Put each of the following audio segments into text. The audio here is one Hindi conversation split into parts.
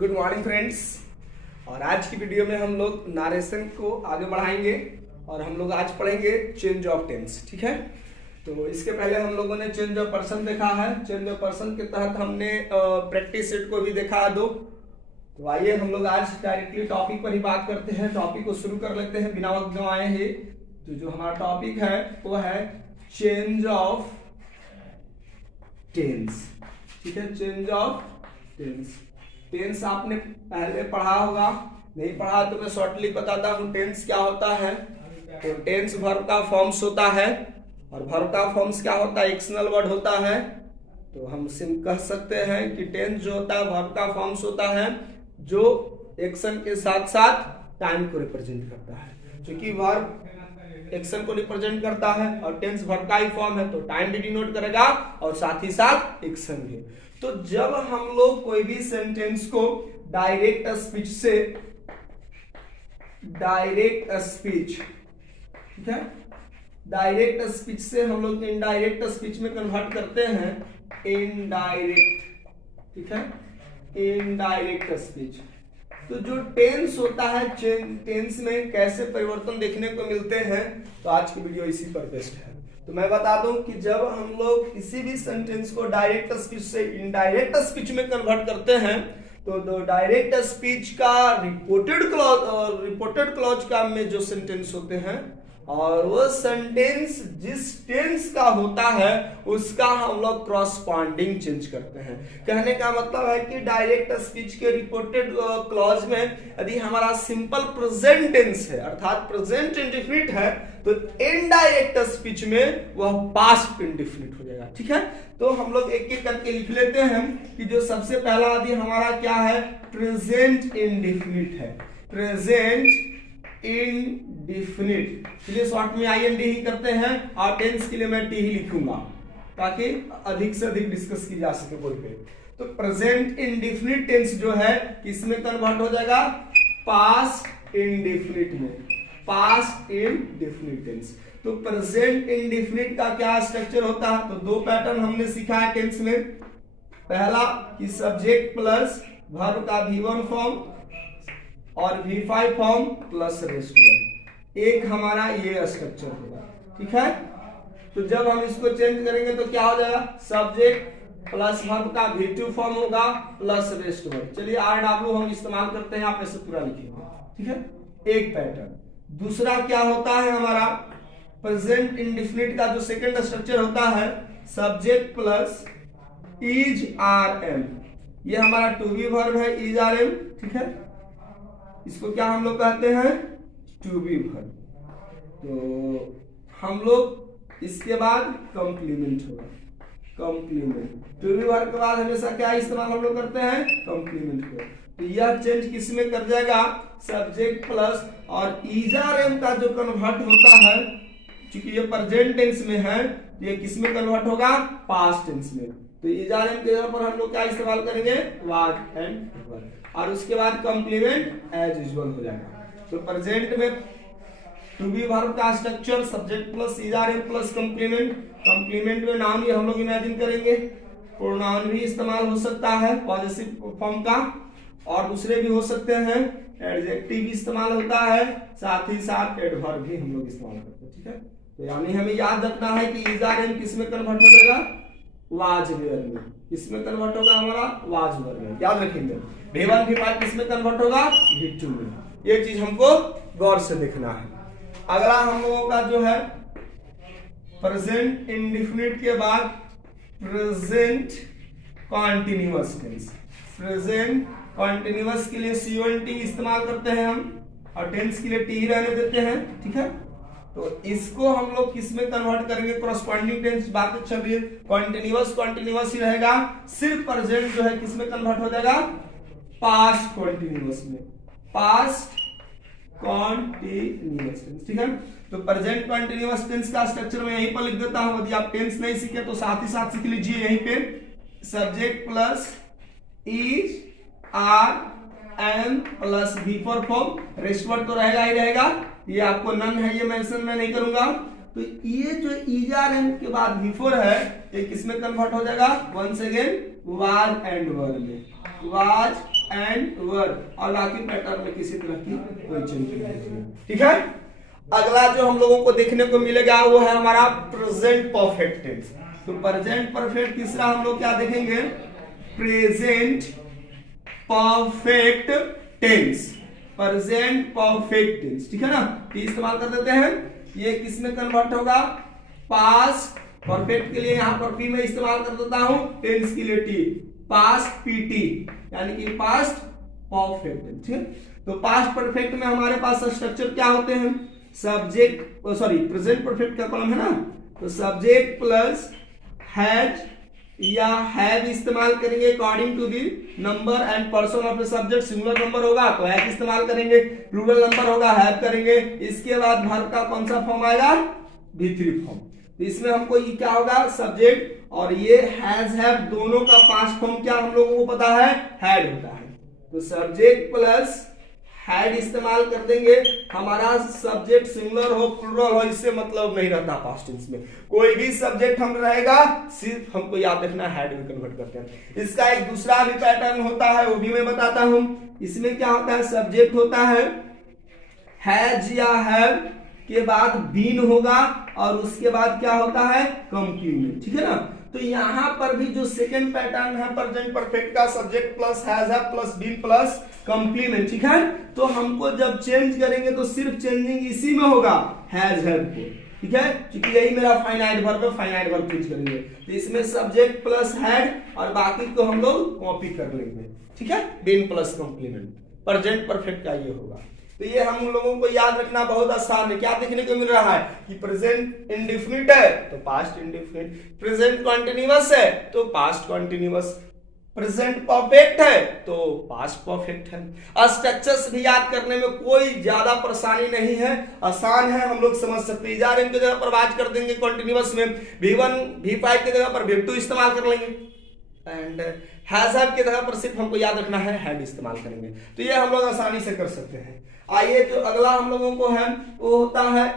Good morning friends. और आज की वीडियो में हम लोग नारेशन को आगे बढ़ाएंगे और हम लोग आज पढ़ेंगे चेंज ऑफ टेंस। ठीक है, तो इसके पहले हम लोगों ने चेंज ऑफ पर्सन देखा है। चेंज ऑफ पर्सन के तहत हमने प्रैक्टिस सेट को भी देखा है 2। तो आइए हम लोग आज डायरेक्टली टॉपिक पर ही बात करते हैं। टॉपिक को शुरू कर लेते हैं बिना वक्त गंवाए ही। तो जो हमारा टॉपिक है वो है चेंज ऑफ टेंस। ठीक है, चेंज ऑफ टेंस। टेंस आपने पहले पढ़ा होगा, नहीं पढ़ा तो मैं शॉर्टली बताता हूँ टेंस क्या होता है। तो टेंस वर्ब का फॉर्म्स होता है और वर्ब का फॉर्म्स क्या होता है, एक्शनल वर्ड होता है। तो हम सिम कह सकते हैं कि टेंस जो होता है वर्ब का फॉर्म्स होता है जो एक्शन के साथ साथ टाइम को रिप्रेजेंट करता है। क्योंकि वर्ब एक्शन को रिप्रेजेंट करता है और टेंस वर्ब का ही फॉर्म है तो टाइम भी डिनोट करेगा और साथ ही साथ एक्शन भी। तो जब हम लोग कोई भी सेंटेंस को डायरेक्ट स्पीच, ठीक है, डायरेक्ट स्पीच से हम लोग इनडायरेक्ट स्पीच में कन्वर्ट करते हैं। इनडायरेक्ट, ठीक है, इनडायरेक्ट स्पीच। तो जो टेंस होता है, टेंस में कैसे परिवर्तन देखने को मिलते हैं, तो आज की वीडियो इसी पर बेस्ड है। तो मैं बता दूं कि जब हम लोग किसी भी सेंटेंस को डायरेक्ट स्पीच से इनडायरेक्ट स्पीच में कन्वर्ट करते हैं तो डायरेक्ट स्पीच का रिपोर्टेड क्लॉज का में जो सेंटेंस होते हैं और वो सेंटेंस जिस टेंस का होता है उसका हम लोग क्रॉसपॉन्डिंग चेंज करते हैं। कहने का मतलब है कि डायरेक्ट स्पीच के रिपोर्टेड क्लॉज में यदि हमारा सिंपल प्रेजेंट टेंस है अर्थात प्रेजेंट इंडेफिनिट है तो इनडायरेक्ट स्पीच में वह पास्ट इंडेफिनिट हो जाएगा। ठीक है, तो हम लोग एक एक करके लिख लेते हैं कि जो सबसे पहला यदि हमारा क्या है, प्रेजेंट इंडेफिनिट है। प्रेजेंट इंडेफिनिट, चलिए शॉर्ट में IND ही करते हैं और टेंस के लिए मैं T ही लिखूंगा ताकि अधिक से अधिक डिस्कस की जा सके बोल पे। तो प्रेजेंट इंडेफिनिट टेंस जो है किसमें कन्वर्ट हो जाएगा, पास्ट इंडेफिनिट में। Past indefinite tense. तो प्रेजेंट इंडेफिनिट का क्या स्ट्रक्चर होता है, तो 2 पैटर्न हमने सीखा है टेंस में। पहला कि सब्जेक्ट प्लस वर्ब का V1 फॉर्म और V5 form plus rest verb. एक हमारा ये स्ट्रक्चर होगा। ठीक है, तो जब हम इसको चेंज करेंगे तो क्या हो जाएगा, सब्जेक्ट प्लस वर्ब का V2 फॉर्म होगा प्लस रेस्ट वर्ब। चलिए RW हम इस्तेमाल करते हैं, आप ऐसे पूरा लिखेंगे। ठीक है, एक पैटर्न। दूसरा क्या होता है हमारा प्रेजेंट इंडेफिनिट का जो सेकंड स्ट्रक्चर होता है, सब्जेक्ट प्लस इज RM। ये हमारा टू बी वर्ब है, इज RM। ठीक है, इसको क्या हम लोग कहते हैं, टू बी वर्ब। तो हम लोग इसके बाद कंप्लीमेंट होगा। कंप्लीमेंट टू बी वर्ब के बाद हमेशा क्या इस्तेमाल हम लोग करते हैं, कंप्लीमेंट को। तो यह चेंज किसमें कर जाएगा, सब्जेक्ट प्लस और इजआरएम का जो कन्वर्ट होता है, क्योंकि ये प्रेजेंट टेंस में है, ये किसमें कन्वर्ट होगा, पास्ट टेंस में। तो इजआरएम के जगह पर हम लोग क्या इस्तेमाल करेंगे, वाज एंड वर। और उसके बाद कंप्लीमेंट एज यूजुअल हो जाएगा। तो प्रेजेंट में टू बी वर्ब का structure subject plus is are am plus complement. Complement में नाउन ये हम लोग इमेजिन करेंगे, प्रोनाउन भी इस्तेमाल हो सकता है पॉजेसिव फॉर्म का और दूसरे भी हो सकते हैं, एडजेक्टिव भी इस्तेमाल होता है, साथ ही साथ एडवर्ब भी हम लोग इस्तेमाल करते हैं। ठीक है, तो यानी हमें याद रखना है कि इजआरएम किसमें कन्वर्ट हो जाएगा, वाज वेयर में। किसमें कन्वर्ट होगा हमारा, वाज वेयर में, याद रखेंगे। V1 V5 किसमें कन्वर्ट होगा, V2 में। ये चीज हमको गौर से देखना है। अगला हम लोगों का जो है प्रेजेंट इंडेफिनिट के बाद present continuous tense. Present continuous के लिए CONT इस्तेमाल करते हैं हम और टेंस के लिए T ही रहने देते हैं। ठीक है, तो इसको हम लोग किसमें कन्वर्ट करेंगे, कॉरस्पॉन्डिंग टेंस बात चल रही है। कॉन्टिन्यूअस ही रहेगा, सिर्फ प्रेजेंट जो है किसमें कन्वर्ट हो जाएगा, पास्ट कॉन्टिन्यूअस में। Past continuous tense. ठीक है, तो प्रेजेंट कॉन्टिन्यूअस टेंस का स्ट्रक्चर मैं यहीं पर लिख देता हूं। यदि आप टेंस नहीं सीखे तो साथ ही साथ सीख लीजिए यहीं पे। Subject plus is RM plus V4 form, rest word तो रहेगा ही रहेगा, ये आपको नन है, ये मेंशन मैं नहीं करूंगा। तो ये जो इजआरएम के बाद V4 है ये किसमें कन्वर्ट हो जाएगा, वंस अगेन वाज एंड वर में। वाज एंड वर, और बाकी पैटर्न में किसी तरह की कोई चेंज नहीं है। ठीक है, अगला जो हम लोगों को देखने को मिलेगा वो है हमारा प्रेजेंट परफेक्ट टेंस। तो प्रेजेंट परफेक्ट तीसरा हम लोग क्या देखेंगे, present perfect tense, present perfect tense. ठीक है ना, टी इस्तेमाल कर देते हैं। ये किस में कन्वर्ट होगा, पास्ट परफेक्ट के लिए यहाँ पर पी में इस्तेमाल कर देता हूं, टेंस के लिए टी, पास्ट पीटी, यानी कि पास्ट परफेक्ट टेंस। ठीक है, तो पास्ट परफेक्ट में हमारे पास स्ट्रक्चर क्या होते हैं, सब्जेक्ट सॉरी प्रेजेंट परफेक्ट का कॉलम है ना, तो सब्जेक्ट प्लस हैज या हैव इस्तेमाल करेंगे according to the number and person of the subject. Singular number होगा तो हैव इस्तेमाल करेंगे, प्लूरल नंबर होगा हैव करेंगे। इसके बाद वर्ब का कौन सा फॉर्म आएगा, V3 फॉर्म। तो इसमें हमको ये क्या होगा, सब्जेक्ट और ये हैज हैव दोनों का पास्ट फॉर्म क्या हम लोगों को पता है, हैड होता है। तो सब्जेक्ट प्लस हैड इस्तेमाल कर देंगे, हमारा सब्जेक्ट सिंगुलर हो प्लूरल हो इससे मतलब नहीं रहता पास्ट टेंस में, कोई भी सब्जेक्ट हम रहेगा सिर्फ हमको याद रखना हैड में कन्वर्ट करते हैं। इसका एक दूसरा भी पैटर्न होता है, वो भी मैं बताता हूं। इसमें क्या होता है, सब्जेक्ट होता है हैज या हैव के बाद बीन होगा और उसके बाद क्या होता है, कंप्लीमेंट। ठीक है ना, तो यहां पर भी जो सेकंड पैटर्न है प्रेजेंट परफेक्ट का, subject plus has have plus been plus complement. ठीक है, तो हमको जब चेंज करेंगे तो सिर्फ चेंजिंग इसी में होगा, हैज हैव को। ठीक है, क्योंकि यही मेरा फाइनाइट वर्ब है, फाइनाइट वर्ब चेंज करेंगे तो इसमें सब्जेक्ट प्लस हैड और बाकी को हम लोग कॉपी कर लेंगे। ठीक है, been plus complement present perfect का ये होगा। तो ये हम लोगों को याद रखना बहुत आसान है। क्या देखने को मिल रहा है कि प्रेजेंट इंडेफिनिट है तो पास्ट इंडेफिनिट, प्रेजेंट कॉन्टिन्यूअस है तो पास्ट कॉन्टिन्यूअस, प्रेजेंट परफेक्ट है तो पास्ट परफेक्ट है। स्ट्रक्चर्स भी याद करने में कोई ज्यादा परेशानी नहीं है, आसान है, हम लोग समझ सकते हैं। इजार की जगह पर बात कर देंगे कॉन्टिन्यूअस में, V1 V5 की जगह पर V2 इस्तेमाल कर लेंगे एंड हैज हैव की जगह पर सिर्फ हमको याद रखना है हैड इस्तेमाल करेंगे। तो ये हम लोग आसानी से कर सकते हैं। आइए जो अगला हम लोगों को है वो होता है,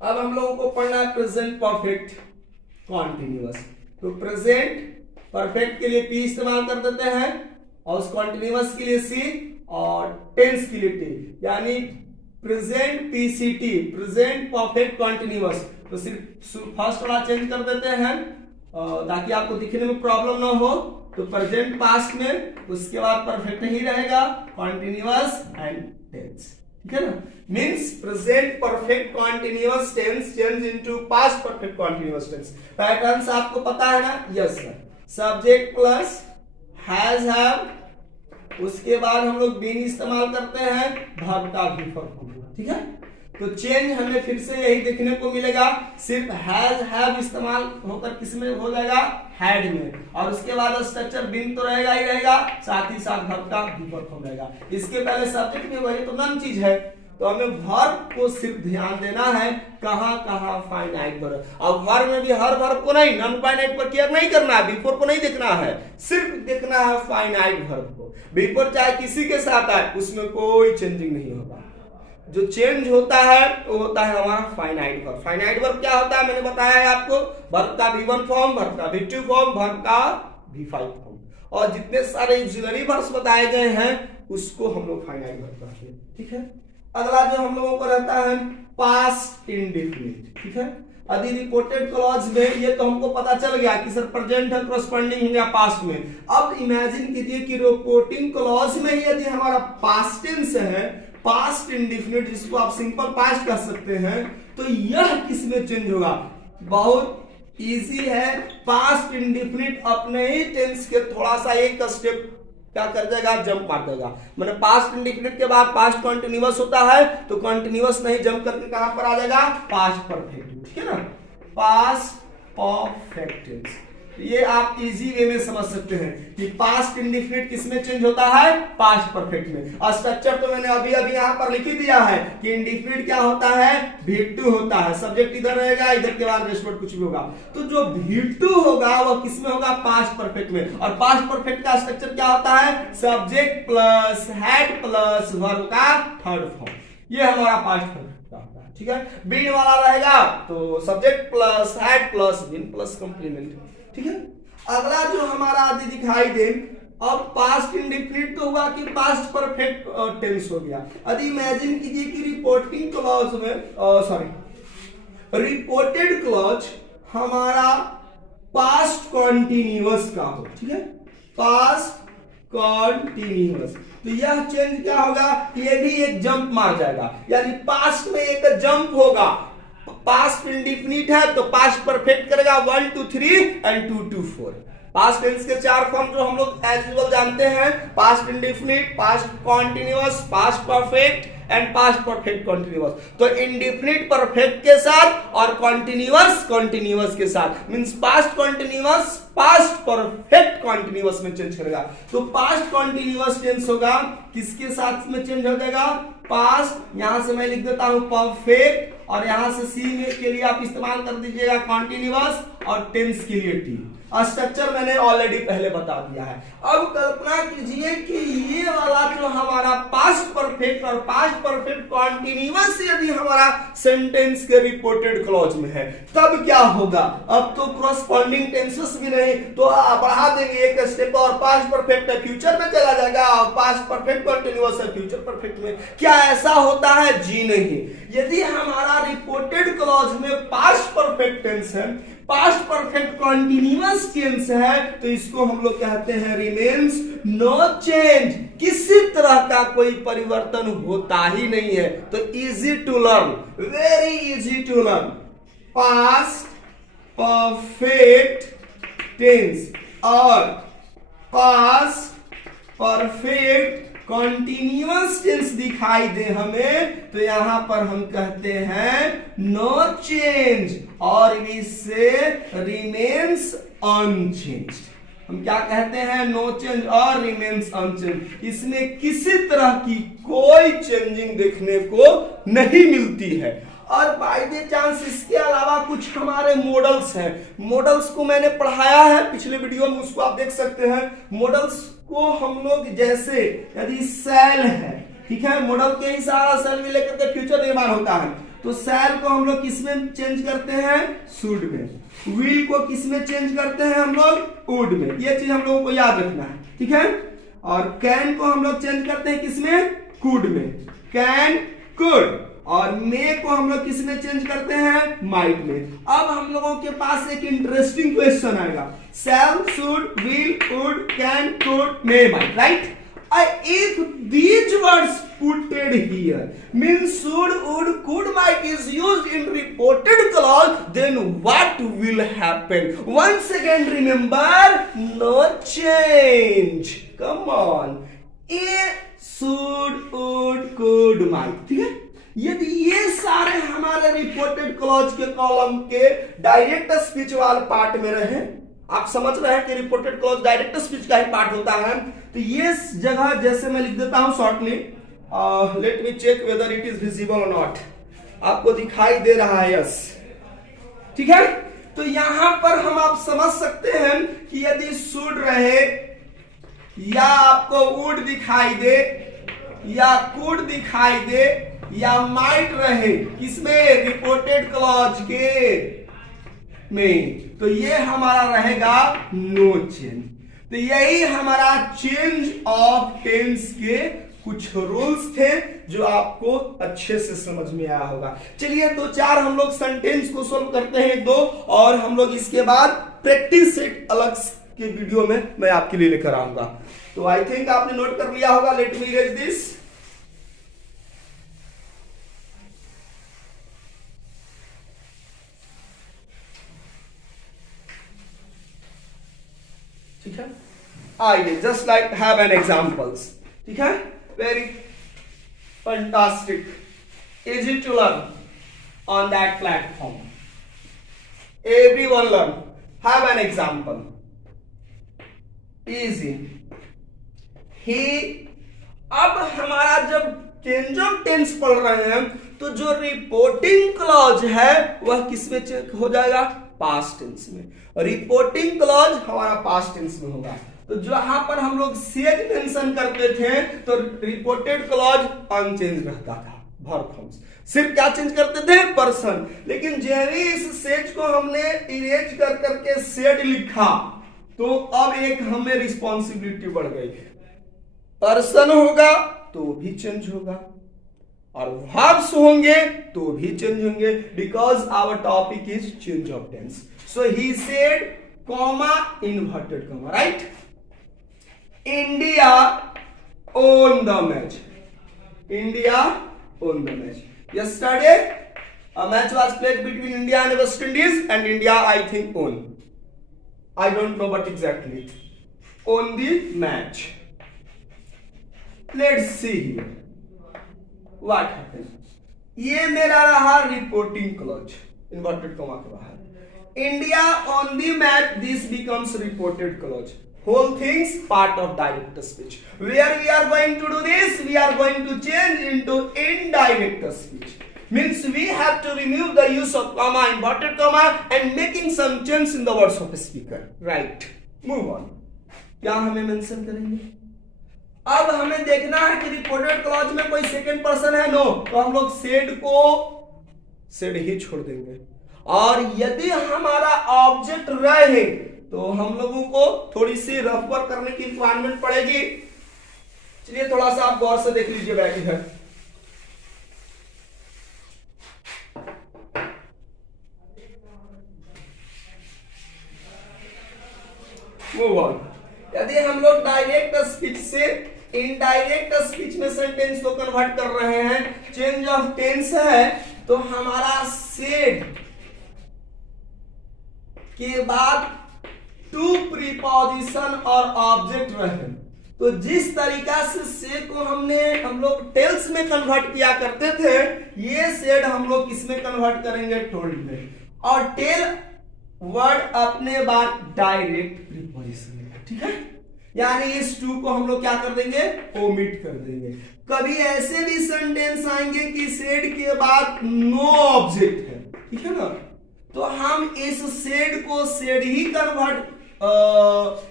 अब हम लोगों को पढ़ना है प्रेजेंट परफेक्ट कॉन्टिन्यूअस। तो प्रेजेंट परफेक्ट के लिए पी इस्तेमाल कर देते हैं और उस कॉन्टिन्यूअस के लिए सी और टेंस के लिए टी, यानी present PCT, present perfect continuous. तो सिर्फ फर्स्ट वाला चेंज कर देते हैं ताकि आपको दिखने में प्रॉब्लम ना हो। तो प्रेजेंट पास्ट में, उसके बाद परफेक्ट ही रहेगा, कॉन्टिन्यूअस एंड टेंस। ठीक है ना, means present perfect continuous tense change into past perfect continuous tense. Patterns आपको पता है ना, yes sir. Subject plus has have, उसके बाद हम लोग बीन इस्तेमाल करते हैं, वर्ब का भी फॉर्म। ठीक है, तो चेंज हमें फिर से यही देखने को मिलेगा, सिर्फ हैज हैव इस्तेमाल होकर किसमें हो जाएगा, हैड में, और उसके बाद स्ट्रक्चर बीन तो रहेगा ही रहेगा, साथ ही साथ वर्ब का भी फॉर्म रहेगा। इसके पहले सब्जेक्ट में वही तो नन चीज है, तो हमें वर्ब को सिर्फ ध्यान देना है, कहां कहां फाइनाइट वर्ब। अब वर्ब में भी हर वर्ब को नहीं, नॉन फाइनाइट पर केयर नहीं करना है, बिफोर को नहीं देखना है, सिर्फ देखना है फाइनाइट वर्ब को। बिफोर चाहे किसी के साथ आए उसमें कोई चेंजिंग नहीं होगा, जो चेंज होता है वो होता है हमारा फाइनाइट वर्ब। फाइनाइट वर्ब क्या होता है मैंने बताया है आपको, वर्ब का V1 फॉर्म, वर्ब का V2 फॉर्म, वर्ब का V5 फॉर्म, और जितने सारे ऑक्सिलरी वर्ब्स बताए गए हैं उसको हम लोग फाइनाइट वर्ब कहते हैं। ठीक है, अगला जो हम लोगों को रहता है पास्ट इंडेफिनिट। ठीक है, यदि रिपोर्टेड क्लॉज में ये तो हमको पता चल गया कि सर प्रेजेंट है, कॉरेस्पॉन्डिंग है या पास्ट में। अब इमेजिन कीजिए कि रिपोर्टिंग क्लॉज में यदि हमारा पास्ट टेंस है, पास्ट इंडेफिनिट जिसको आप सिंपल पास्ट कह सकते हैं, तो यह किसमें चेंज होगा, बहुत इजी है। पास्ट इंडेफिनिट अपने ही टेंस के थोड़ा सा एक स्टेप क्या कर जाएगा, जंप मार देगा। मैंने पास्ट इंडेफिनिट के बाद पास्ट कॉन्टिन्यूअस होता है, तो कॉन्टिन्यूअस नहीं जंप करके कहां पर आ जाएगा, पास्ट परफेक्ट। ठीक है ना, पास्ट परफेक्ट टेंस। ये आप इजी वे में समझ सकते हैं कि पास्ट इंडेफिनिट किसमें चेंज होता है, पास्ट परफेक्ट में। और स्ट्रक्चर तो मैंने अभी अभी यहां पर लिख ही दिया है कि इंडेफिनिट क्या होता है, V2 होता है, सब्जेक्ट इधर रहेगा, इधर के बाद रेस्ट वर्ड कुछ भी होगा। तो जो V2 होगा वह किसमें होगा, पास्ट परफेक्ट में। और पास्ट परफेक्ट का स्ट्रक्चर क्या होता है, subject plus had plus verb का थर्ड फॉर्म, ये हमारा पास्ट परफेक्ट का होता है। ठीक है, बीन वाला रहेगा तो subject plus had plus been plus complement. ठीक है, अगला जो हमारा आदि दिखाई दे अब पास्ट इंडेफिनिट तो हुआ कि पास्ट परफेक्ट टेंस हो गया। अब इमेजिन कीजिए कि रिपोर्टिंग क्लॉज में रिपोर्टेड क्लॉज हमारा पास्ट कॉन्टिन्यूअस का हो, ठीक है, पास्ट कॉन्टिन्यूअस, तो यह चेंज क्या होगा, ये भी एक जंप मार जाएगा, यानी पास्ट में एक जंप होगा। पास्ट इंडिफिनिट है तो पास्ट परफेक्ट करेगा 1 to 3 and 2 to 4। Past tense के 4 फॉर्म जो हम लोग एज यूजुअल जानते हैं, past indefinite, past continuous, past perfect and past perfect continuous. तो इंडिफिनिट परफेक्ट के साथ और कॉन्टिन्यूअस के साथ, means past continuous past perfect continuous में चेंज करेगा। तो पास्ट कॉन्टिन्यूअस टेंस होगा किसके साथ में चेंज हो जाएगा, पास्ट, यहां से मैं लिख देता हूं परफेक्ट, और यहां से सी में के लिए आप इस्तेमाल कर दीजिएगा कॉन्टिन्यूअस, और टेंस के लिए टी। स्ट्रक्चर मैंने ऑलरेडी पहले बता दिया है। अब कल्पना कीजिए कि ये वाला जो हमारा पास्ट परफेक्ट और पास्ट परफेक्ट कॉन्टिन्यूअस यदि हमारा सेंटेंस के रिपोर्टेड क्लॉज में है, तब क्या होगा, अब तो कॉरस्पॉन्डिंग टेंसेस भी नहीं, तो बढ़ा देंगे एक स्टेप और पास्ट परफेक्ट है फ्यूचर में चला जाएगा, और पास्ट परफेक्ट कॉन्टिन्यूअस है फ्यूचर परफेक्ट में। क्या ऐसा होता है? जी नहीं। यदि हमारा रिपोर्टेड क्लॉज में पास्ट परफेक्ट टेंस है, पास्ट परफेक्ट कॉन्टिन्यूअस टेंस है, तो इसको हम लोग कहते हैं रिमेन्स नो चेंज, किसी तरह का कोई परिवर्तन होता ही नहीं है। तो easy to learn, very easy to learn, past perfect tense और पास्ट परफेक्ट कॉन्टिन्यूअस टेंस दिखाई दे हमें, तो यहां पर हम कहते हैं नो चेंज, और इससे रिमेन्स अनचेंज्ड। हम क्या कहते हैं? नो चेंज और रिमेन्स अनचेंज्ड। इसमें किसी तरह की कोई चेंजिंग देखने को नहीं मिलती है। और बाय द चांस इसके अलावा कुछ हमारे मॉडल्स हैं, मॉडल्स को मैंने पढ़ाया है पिछले वीडियो में, उसको आप देख सकते हैं। मॉडल्स को हम लोग जैसे यदि सेल है, ठीक है, मॉडल के ही सारा सेल में लेकर के फ्यूचर निर्माण होता है, तो सेल को हम लोग किसमें चेंज करते हैं? शुड में। व्हील को किसमें चेंज करते हैं हम लोग? वुड में। ये चीज हम लोगों को याद रखना है, ठीक है। और कैन को हम लोग चेंज करते हैं किसमें? कुड में, कैन कुड। और मे को हम लोग किसमें चेंज करते हैं? माइट में। अब हम लोगों के पास एक इंटरेस्टिंग क्वेश्चन आएगा, shall, should, will, would, can, could, may, might, right? If these words putted here means should, would, could, might is used in reported clause, then what will happen? Once again remember, no change. Come on. A, should, would, could, might, ठीक है। यदि ये सारे हमारे रिपोर्टेड क्लॉज के कॉलम के डायरेक्ट स्पीच वाले पार्ट में रहे, आप समझ रहे हैं कि रिपोर्टेड क्लॉज डायरेक्ट स्पीच का ही पार्ट होता है, तो ये जगह जैसे मैं लिख देता हूं shortly, let me check whether it is visible और नॉट। आपको दिखाई दे रहा है? यस, ठीक है। तो यहां पर हम आप समझ सकते हैं कि यदि शुड रहे, या आपको वुड दिखाई दे, या कुड दिखाई दे, या माइट रहे, किसमें? रिपोर्टेड क्लॉज के में, तो ये हमारा रहेगा नो चेंज। तो यही हमारा चेंज ऑफ टेंस के कुछ रूल्स थे जो आपको अच्छे से समझ में आया होगा। चलिए 2-4 हम लोग सेंटेंस को सोल्व करते हैं, 1-2, और हम लोग इसके बाद प्रैक्टिस सेट अलग के वीडियो में मैं आपके लिए लेकर आऊंगा। तो आई थिंक आपने नोट कर लिया होगा। Let me erase this. ठीक है, आइए just like have an examples, ठीक है, very fantastic, easy to learn on that platform, everyone learn, have an example, easy ही। अब हमारा जब चेंज ऑफ टेंस पढ़ रहे हैं, तो जो रिपोर्टिंग क्लॉज है वह किसमें चेक हो जाएगा? पास्ट टेंस में। रिपोर्टिंग क्लॉज हमारा पास्ट टेंस में होगा। तो जहां पर हम लोग सेज मेंशन करते थे, तो रिपोर्टेड क्लॉज अनचेंज रहता था, वर्ब फॉर्म्स सिर्फ क्या चेंज करते थे? पर्सन। लेकिन जैसे इस सेज को हमने इरेज कर करके सेड लिखा, तो अब एक हमें रिस्पॉन्सिबिलिटी बढ़ गई है, पर्सन होगा तो भी चेंज होगा और वर्ब्स होंगे तो भी चेंज होंगे, because our topic is change of tense. So he said comma inverted comma, right. India won the match. India won the match. Yesterday a match was played between India and West Indies, and India, I think, won. I don't know but exactly on the match. Let's see here what happened. ये मेरा रहा रिपोर्टिंग क्लॉज, इन्वर्टेड कॉमा के बाहर. India on the match, this becomes reported clause. Whole things part of direct speech. Where we are going to do this, we are going to change into indirect speech. Means we have to remove the use of comma, inverted comma, and making some change in the words of a speaker. Right. Move on. क्या हमें मेंशन करेंगे? अब हमें देखना है कि रिपोर्टेड क्लॉज में कोई सेकंड पर्सन है, नो, तो हम लोग सेड को सेड ही छोड़ देंगे. और यदि हमारा ऑब्जेक्ट रहे तो हम लोगों को थोड़ी सी रफ वर्क करने की रिक्वायरमेंट पड़ेगी. चलिए थोड़ा सा आप गौर से देख लीजिए बैठ है. Move on. यदि हम लोग डायरेक्ट स्पीच से इनडायरेक्ट स्पीच में सेंटेंस को कन्वर्ट कर रहे हैं, चेंज ऑफ टेंस है, तो हमारा सेड के बाद टू प्रीपोजिशन और ऑब्जेक्ट रहे. तो जिस तरीका से को हम लोग टेल्स में कन्वर्ट किया करते थे, ये सेड हम लोग किसमें कन्वर्ट करेंगे, टोल्ड में. और टेल वर्ड अपने बाद डायरेक्ट प्रीपोजिशन है, ठीक है. यानी इस टू को हम लोग क्या कर देंगे, ओमिट कर देंगे. कभी ऐसे भी सेंटेंस आएंगे कि सेड के बाद नो ऑब्जेक्ट है, ठीक है ना, तो हम इस सेड को सेड ही कन्वर्ट,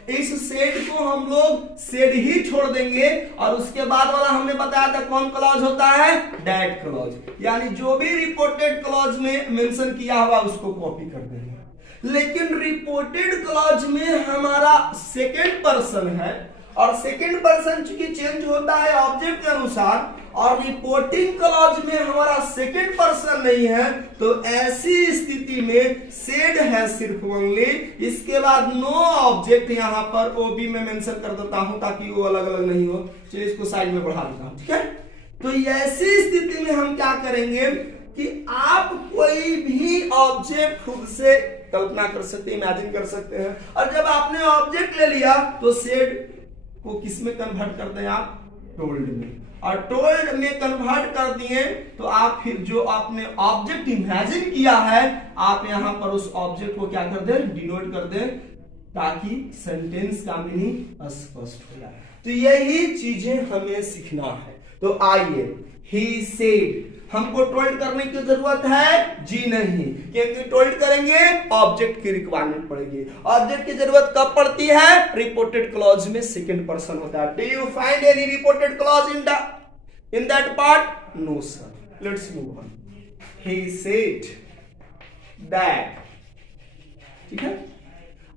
इस सेड को हम लोग सेड ही छोड़ देंगे. और उसके बाद वाला हमने बताया था कौन क्लॉज होता है, दैट क्लॉज. यानी जो भी रिपोर्टेड क्लॉज में मेंशन किया हुआ उसको कॉपी कर देंगे. लेकिन रिपोर्टेड क्लॉज में हमारा सेकंड पर्सन है, और सेकंड पर्सन चूंकि चेंज होता है ऑब्जेक्ट के अनुसार, और रिपोर्टिंग क्लॉज में हमारा सेकंड पर्सन नहीं है, तो ऐसी स्थिति में सेड है सिर्फ ओनली. इसके बाद नो ऑब्जेक्ट. यहां पर ओबी में मेंशन कर देता हूं ताकि वो अलग अलग नहीं हो. चलिए इसको साइड में बढ़ा देता हूं, ठीक है. तो ऐसी स्थिति में हम क्या करेंगे कि आप कोई भी ऑब्जेक्ट खुद से कल्पना कर सकते हैं, इमेजिन कर सकते हैं. और जब आपने ऑब्जेक्ट ले लिया तो सेड को किस में कन्वर्ट कर दें आप, टोल्ड में. और टोल्ड में कन्वर्ट कर दिए तो आप फिर जो आपने ऑब्जेक्ट इमेजिन किया है, आप यहां पर उस ऑब्जेक्ट को क्या कर दें, डिनोट कर दें, ताकि सेंटेंस का मीनिंग स्पष्ट हो जाए. तो यही चीजें हमें सीखना है. तो आइए, ही सेड, हमको टोल्ड करने की जरूरत है जी नहीं, क्योंकि टोल्ड करेंगे ऑब्जेक्ट की रिक्वायरमेंट पड़ेगी. ऑब्जेक्ट की जरूरत कब पड़ती है, रिपोर्टेड क्लॉज में सेकंड पर्सन होता है. Do you find any reported clause in that part, no sir. Let's move on. He said that, ठीक है.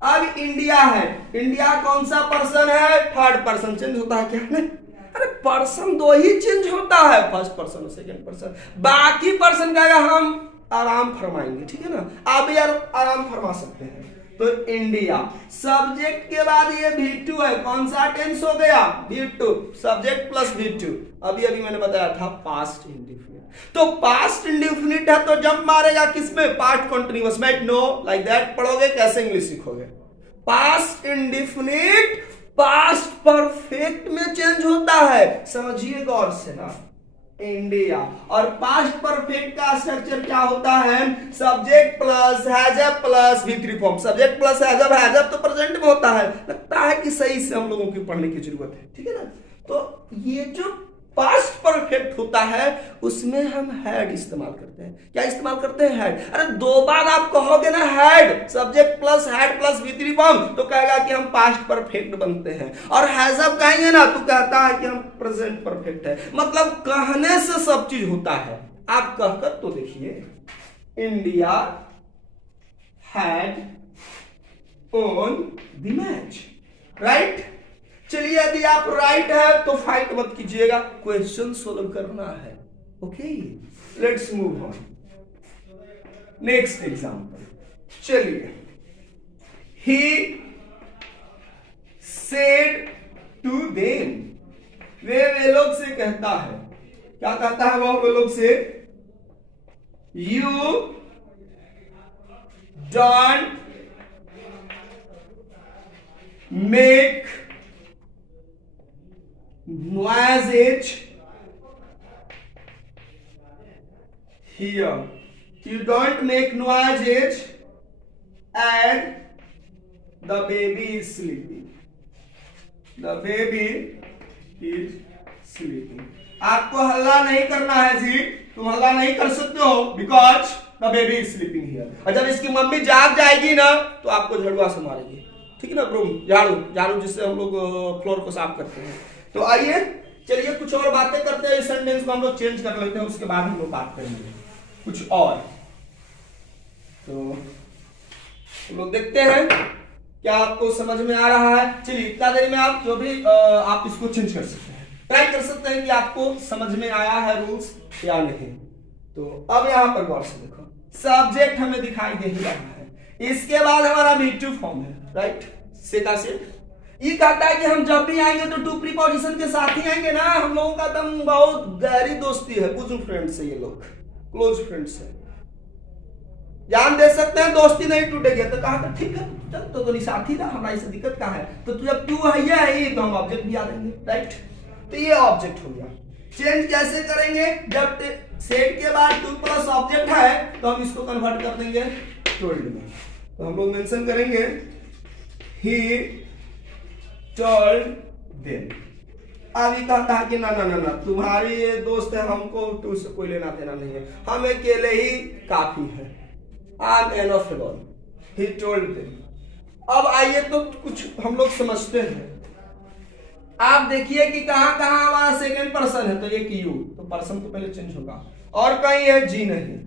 अब इंडिया है, इंडिया कौन सा पर्सन है, थर्ड पर्सन. चेंज होता है क्या, नहीं, अरे पर्सन दो ही चेंज होता है, फर्स्ट पर्सन और सेकंड पर्सन. बाकी पर्सन का हम आराम फरमाएंगे, ठीक है ना. आप यार आराम फरमा सकते हैं. तो इंडिया, सब्जेक्ट के बाद ये V2 है, कौन सा टेंस हो गया, V2, सब्जेक्ट प्लस V2. अभी मैंने बताया था पास्ट इंडेफिनिट. तो पास्ट इंडेफिनिट है तो जंप मारेगा किसमें, पास्ट कंटीन्यूअस में. नो लाइक दैट पढ़ोगे, कैसे इंग्लिश सीखोगे. पास्ट इंडेफिनिट पास्ट परफेक्ट में चेंज होता है, समझिए गौर से ना. इंडिया और पास्ट परफेक्ट का स्ट्रक्चर क्या होता है, subject plus has have plus V3 form. Subject plus has have, has have तो प्रेजेंट में होता है. लगता है कि सही से हम लोगों की पढ़ने की जरूरत है, ठीक है ना. तो ये जो पास्ट परफेक्ट होता है उसमें हम हैड इस्तेमाल करते हैं. क्या इस्तेमाल करते हैं, हैड. अरे दो बार आप कहोगे ना had, subject plus had plus V3 form, तो कहेगा कि हम पास्ट परफेक्ट बनते हैं. और हैजअप कहेंगे ना तो कहता है कि हम प्रेजेंट परफेक्ट है. मतलब कहने से सब चीज होता है. आप कहकर तो देखिए, India had own the match, right. चलिए यदि आप राइट है तो फाइट मत कीजिएगा, क्वेश्चन सोल्व करना है। Okay, let's move on. Next example, चलिए, ही सेड टू देम, वे लोग से कहता है, क्या कहता है वो लोग से, you don't make noises here, you don't make noises and the baby is sleeping, the baby is sleeping। आपको हल्ला नहीं करना है जी, तुम हल्ला नहीं कर सकते हो, because the baby is sleeping here. और जब इसकी मम्मी जाग जाएगी ना तो आपको झड़ुआ से मारेगी, ठीक है ना ब्रूम, झाड़ू जिससे हम लोग फ्लोर को साफ करते हैं। तो आइए चलिए कुछ और बातें करते हैं, इस सेंटेंस को हम लोग चेंज कर लेते हैं, उसके बाद हम लोग बात करेंगे कुछ और। तो हम लोग देखते हैं क्या आपको समझ में आ रहा है। चलिए इतना देर में आप जो भी आप इसको चेंज कर सकते हैं, ट्राई कर सकते हैं कि आपको समझ में आया है रूल्स या नहीं। तो अब यहां पर गौर से देखो, सब्जेक्ट हमें दिखाई दे ही रहा है, इसके बाद हमारा मीटिव फॉर्म है, राइट, से का सेट। ये कहता है कि हम जब भी आएंगे तो टू प्रीपोजिशन के साथ ही आएंगे ना, हम लोगों का एकदम बहुत गहरी दोस्ती है, कुछ फ्रेंड्स है, ये लोग क्लोज फ्रेंड्स है, जान दे सकते हैं, दोस्ती नहीं टूटेगी। तो कहा था ठीक है चल तो साथी था, हमारा इससे दिक्कत क्या है, तो जब तू है ये तो हम ऑब्जेक्ट भी आ देंगे, राइट। तो ये ऑब्जेक्ट हो गया। चेंज कैसे करेंगे, जब सेट के बाद टू प्लस ऑब्जेक्ट है तो हम इसको कन्वर्ट कर देंगे टोल्ड में। तो हम लोग मेंशन करेंगे ही टोल्ड देम। अभी कहता है कि ना ना ना ना तुम्हारी ये दोस्त है, हमको टू से कोई लेना देना नहीं है, हम अकेले ही काफी है, I am enough alone, he told them. अब आइए तो कुछ हम लोग समझते हैं। आप देखिए कि कहां कहां हमारा सेकंड पर्सन है, तो ये कि यू, तो पर्सन तो पहले चेंज होगा, और कहीं है जी नहीं,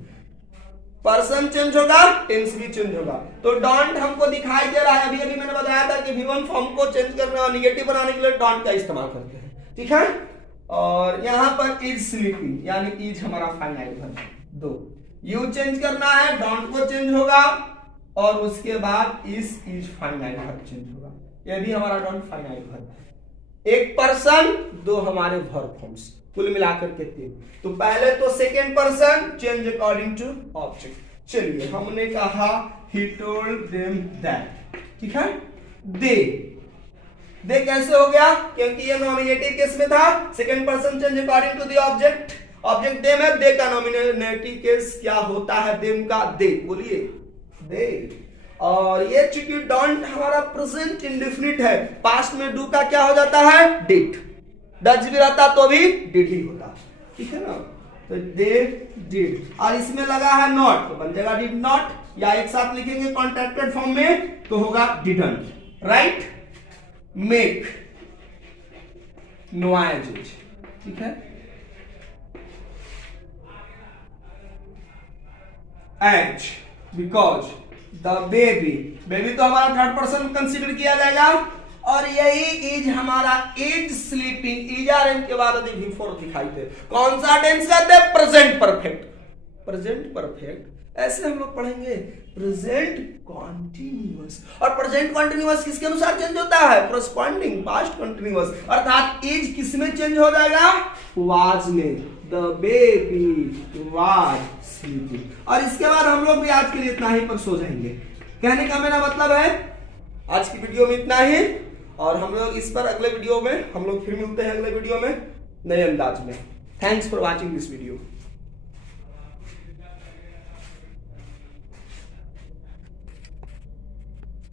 पर्सन चेंज होगा, टेंस भी चेंज होगा। तो डोंट हमको दिखाई दे रहा है, अभी अभी मैंने बताया था कि V1 फॉर्म को चेंज करने और निगेटिव बनाने के लिए डोंट का इस्तेमाल करते हैं, ठीक है। और यहां पर इज स्लीपिंग, यानी इज हमारा फाइनाइट वर्ब, दो यू चेंज करना है, डोंट को चेंज होगा, और उसके बाद इज फाइनाइट वर्ब चेंज होगा, ये भी हमारा डोंट फाइनाइट वर्ब है। एक पर्सन, दो हमारे वर्ब फॉर्म्स, कुल मिलाकर के तीन। तो पहले तो second person change according to object. चलिए हमने कहा he told them that, ठीक है। दे कैसे हो गया, क्योंकि ये नॉमिनेटिव केस में था, second person change according to the object, object them है, दे का नॉमिनेटिव केस क्या होता है, देम का दे, बोलिए दे। और ये चूंकि डोंट हमारा प्रेजेंट इंडेफिनिट है, पास्ट में डू का क्या हो जाता है, डिड, डज भी रहता तो भी डिड ही होता, ठीक है ना। तो दे डिड, और इसमें लगा है नॉट, तो बन जाएगा डिड नॉट, या एक साथ लिखेंगे कॉन्ट्रैक्टेड फॉर्म में तो होगा डिडंट, राइट। मेक नॉइजेस, ठीक है। एज, बिकॉज द बेबी तो हमारा थर्ड पर्सन कंसीडर किया जाएगा, और यही इज हमारा इज स्लीपिंग, इज आर एन के बाद यदि बिफोर दिखाई दे, कौन सा टेंस कहते हैं, प्रेजेंट परफेक्ट, प्रेजेंट परफेक्ट। ऐसे हम लोग पढ़ेंगे प्रेजेंट कॉन्टिन्यूअस, और प्रेजेंट कॉन्टिन्यूअस किसके अनुसार चेंज होता है, कॉरेस्पॉन्डिंग पास्ट कॉन्टिन्यूअस, अर्थात इज किसमें चेंज हो जाएगा, वाज में, द बेबी वाज स्लीपिंग। और इसके बाद हम लोग भी आज के लिए इतना ही पर सो जाएंगे। कहने का मेरा मतलब है आज की वीडियो में इतना ही, और हम लोग इस पर अगले वीडियो में हम लोग फिर मिलते हैं, अगले वीडियो में नए अंदाज में। Thanks for watching this video.